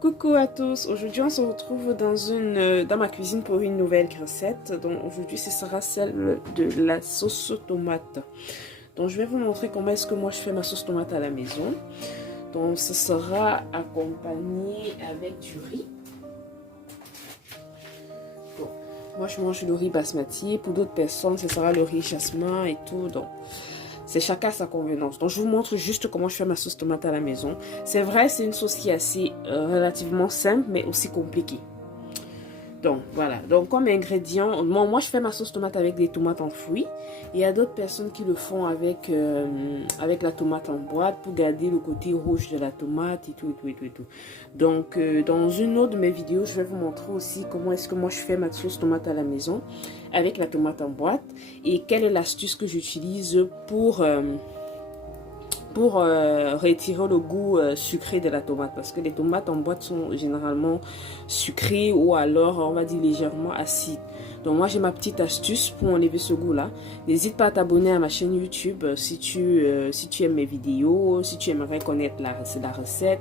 Coucou à tous, aujourd'hui on se retrouve dans ma cuisine pour une nouvelle recette. Donc aujourd'hui ce sera celle de la sauce tomate. Donc je vais vous montrer comment est-ce que moi je fais ma sauce tomate à la maison. Donc ce sera accompagné avec du riz. Bon, moi je mange le riz basmati, pour d'autres personnes ce sera le riz jasmin et tout. Donc c'est chacun à sa convenance. Donc je vous montre juste comment je fais ma sauce tomate à la maison. C'est vrai, c'est une sauce qui est assez relativement simple, mais aussi compliquée. Donc voilà. Donc comme ingrédient, moi je fais ma sauce tomate avec des tomates enfouies. Il y a d'autres personnes qui le font avec la tomate en boîte pour garder le côté rouge de la tomate et tout. Donc dans une autre de mes vidéos, je vais vous montrer aussi comment est-ce que moi je fais ma sauce tomate à la maison avec la tomate en boîte et quelle est l'astuce que j'utilise pour retirer le goût sucré de la tomate, parce que les tomates en boîte sont généralement sucrées ou alors on va dire légèrement acides. Donc moi j'ai ma petite astuce pour enlever ce goût là. N'hésite pas à t'abonner à ma chaîne YouTube si tu aimes mes vidéos, si tu aimerais connaître la recette,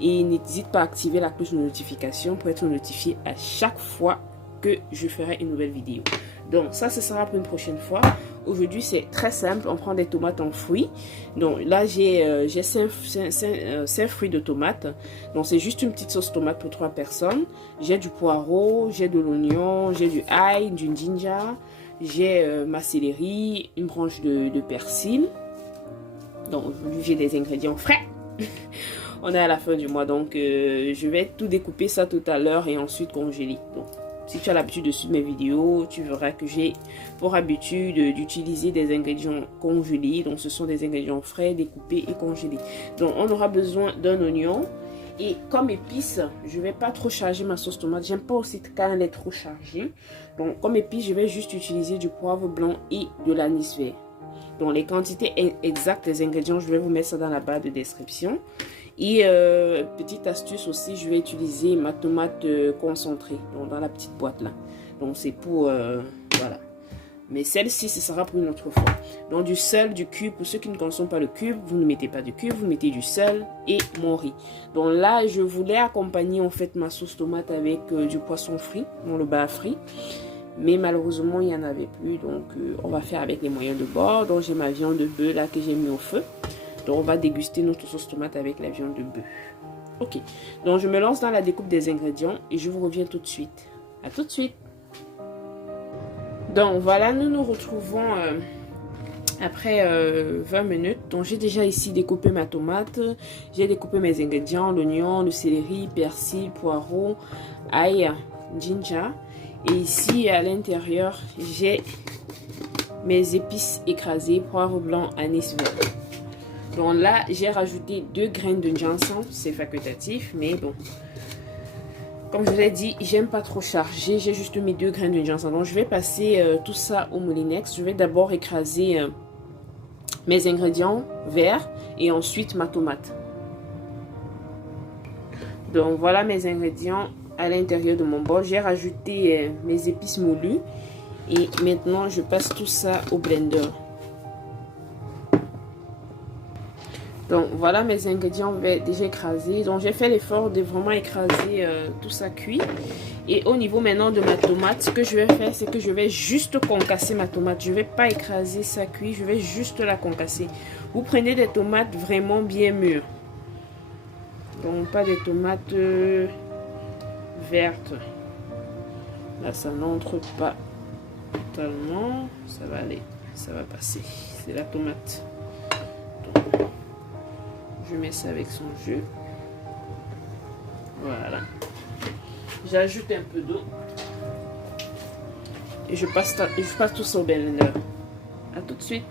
et n'hésite pas à activer la cloche de notification pour être notifié à chaque fois que je ferai une nouvelle vidéo. Donc ça ce sera pour une prochaine fois. Aujourd'hui c'est très simple, on prend des tomates enfouies. Donc là j'ai 5 fruits de tomates. Donc c'est juste une petite sauce tomate pour 3 personnes. J'ai du poireau, j'ai de l'oignon, j'ai du ail, du ginger, j'ai ma céleri, une branche de persil. Donc aujourd'hui j'ai des ingrédients frais. On est à la fin du mois, donc je vais tout découper ça tout à l'heure et ensuite congeler. Donc si tu as l'habitude de suivre mes vidéos, tu verras que j'ai pour habitude d'utiliser des ingrédients congelés. Donc ce sont des ingrédients frais, découpés et congelés. Donc on aura besoin d'un oignon. Et comme épice, je ne vais pas trop charger ma sauce tomate. J'aime pas aussi quand elle est trop chargée. Donc comme épice, je vais juste utiliser du poivre blanc et de l'anis vert. Donc les quantités exactes des ingrédients, je vais vous mettre ça dans la barre de description. Et petite astuce aussi, je vais utiliser ma tomate concentrée, donc dans la petite boîte là. Donc c'est pour voilà. Mais celle-ci, ce sera pour une autre fois. Donc du sel, du cube. Pour ceux qui ne consomment pas le cube, vous ne mettez pas de cube, vous mettez du sel et mon riz. Donc là, je voulais accompagner en fait ma sauce tomate avec du poisson frit, donc le bas frit. Mais malheureusement, il n'y en avait plus. Donc on va faire avec les moyens de bord. Donc j'ai ma viande de bœuf là que j'ai mis au feu. Donc on va déguster notre sauce tomate avec la viande de bœuf. Ok, donc je me lance dans la découpe des ingrédients et je vous reviens tout de suite. À tout de suite. Donc voilà, nous nous retrouvons après 20 minutes. Donc j'ai déjà ici découpé ma tomate. J'ai découpé mes ingrédients, l'oignon, le céleri, persil, poireau, ail, ginger. Et ici à l'intérieur, j'ai mes épices écrasées, poivre blanc, anis vert. Donc là, j'ai rajouté 2 graines de ginseng, c'est facultatif, mais bon. Comme je vous ai dit, j'aime pas trop charger, j'ai juste mis 2 graines de ginseng. Donc je vais passer tout ça au moulinex. Je vais d'abord écraser mes ingrédients verts et ensuite ma tomate. Donc voilà mes ingrédients à l'intérieur de mon bol. J'ai rajouté mes épices moulues et maintenant je passe tout ça au blender. Donc voilà mes ingrédients déjà écrasés. Donc j'ai fait l'effort de vraiment écraser tout ça cuit. Et au niveau maintenant de ma tomate, ce que je vais faire, c'est que je vais juste concasser ma tomate. Je ne vais pas écraser ça cuit, je vais juste la concasser. Vous prenez des tomates vraiment bien mûres. Donc pas des tomates vertes. Là ça n'entre pas totalement. Ça va aller, ça va passer. C'est la tomate. Donc, je mets ça avec son jus. Voilà. J'ajoute un peu d'eau. Et je passe tout ça au blender. A tout de suite.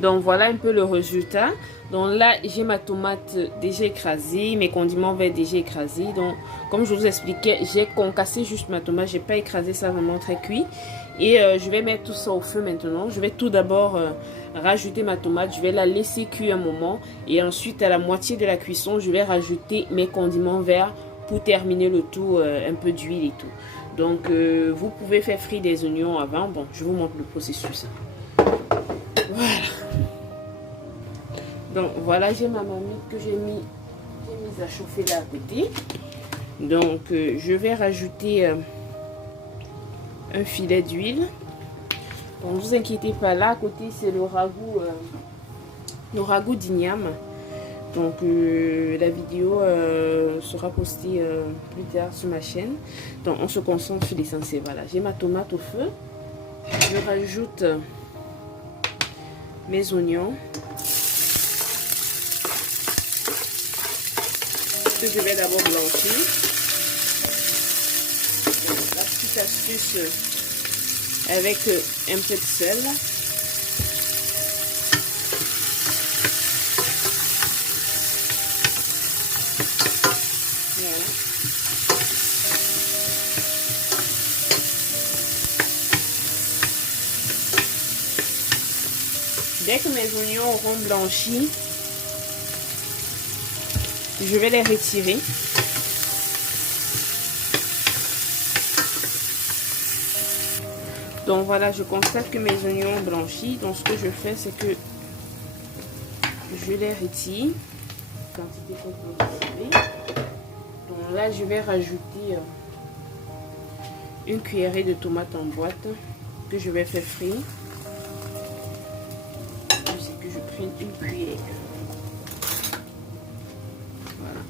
Donc voilà un peu le résultat. Donc là, j'ai ma tomate déjà écrasée. Mes condiments verts déjà écrasés. Donc comme je vous expliquais, j'ai concassé juste ma tomate. J'ai pas écrasé ça vraiment très cuit. Et je vais mettre tout ça au feu maintenant. Je vais tout d'abord rajouter ma tomate. Je vais la laisser cuire un moment. Et ensuite, à la moitié de la cuisson, je vais rajouter mes condiments verts pour terminer le tout, un peu d'huile et tout. Donc, vous pouvez faire frire des oignons avant. Bon, je vous montre le processus. Voilà. Donc, voilà, j'ai ma marmite que j'ai mise à chauffer là à côté. Donc je vais rajouter un filet d'huile. Donc ne vous inquiétez pas, là à côté c'est le ragoût d'igname. Donc la vidéo sera postée plus tard sur ma chaîne. Donc on se concentre sur l'essentiel. Voilà, j'ai ma tomate au feu. Je rajoute mes oignons que je vais d'abord blanchir. Donc, la petite astuce avec un peu de sel. Voilà. Dès que mes oignons auront blanchi, je vais les retirer. Donc voilà, je constate que mes oignons ont blanchi. Donc ce que je fais, c'est que je les retire. Quantité qu'on peut retirer. Donc là, je vais rajouter une cuillerée de tomates en boîte que je vais faire frire. C'est que je prenne une cuillère. Voilà.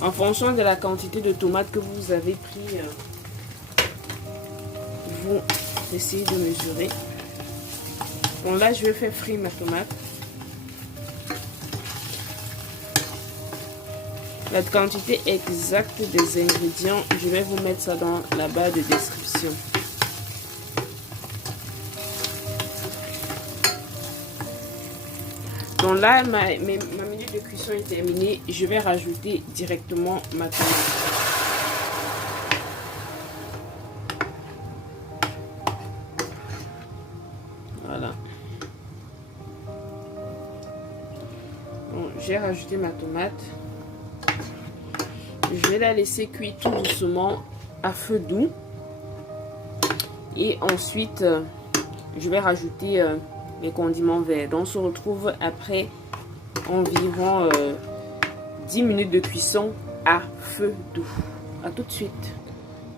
En fonction de la quantité de tomates que vous avez pris, vous essayez de mesurer. Bon, là, je vais faire frire ma tomate. La quantité exacte des ingrédients, je vais vous mettre ça dans la barre de description. Donc là, ma minute de cuisson est terminée. Je vais rajouter directement ma tomate. Voilà. Bon, j'ai rajouté ma tomate. Je vais la laisser cuire tout doucement à feu doux. Et ensuite, je vais rajouter les condiments verts. Donc on se retrouve après environ 10 minutes de cuisson à feu doux. À tout de suite.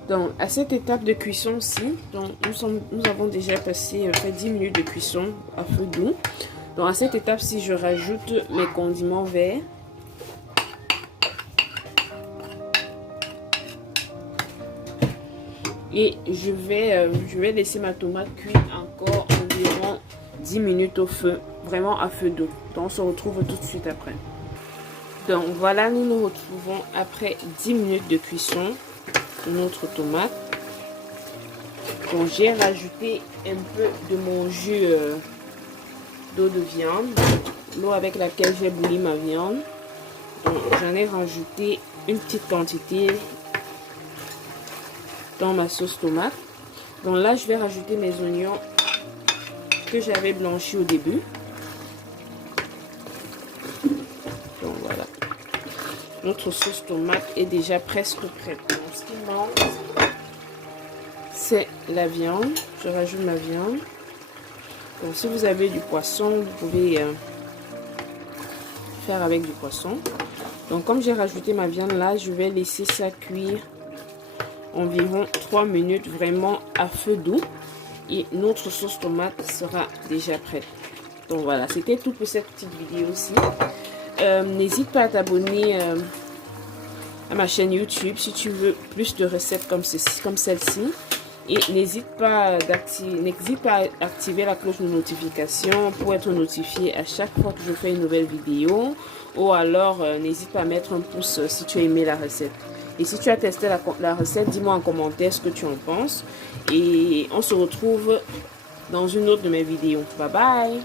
Donc à cette étape de cuisson-ci, nous avons déjà passé fait 10 minutes de cuisson à feu doux. Donc à cette étape-ci, je rajoute mes condiments verts. Et je vais laisser ma tomate cuire encore environ 10 minutes au feu, vraiment à feu doux. Donc on se retrouve tout de suite après. Donc voilà, nous nous retrouvons après 10 minutes de cuisson de notre tomate. Donc j'ai rajouté un peu de mon jus d'eau de viande, l'eau avec laquelle j'ai bouilli ma viande. Donc j'en ai rajouté une petite quantité dans ma sauce tomate. Donc là, je vais rajouter mes oignons que j'avais blanchis au début. Donc voilà. Notre sauce tomate est déjà presque prête. Donc ce qui manque, c'est la viande. Je rajoute ma viande. Donc si vous avez du poisson, vous pouvez faire avec du poisson. Donc comme j'ai rajouté ma viande là, je vais laisser ça cuire environ 3 minutes vraiment à feu doux et notre sauce tomate sera déjà prête. Donc voilà, c'était tout pour cette petite vidéo-ci. N'hésite pas à t'abonner à ma chaîne YouTube si tu veux plus de recettes comme celle-ci. Et n'hésite pas à activer la cloche de notification pour être notifié à chaque fois que je fais une nouvelle vidéo. Ou alors, n'hésite pas à mettre un pouce si tu as aimé la recette. Et si tu as testé la recette, dis-moi en commentaire ce que tu en penses. Et on se retrouve dans une autre de mes vidéos. Bye bye!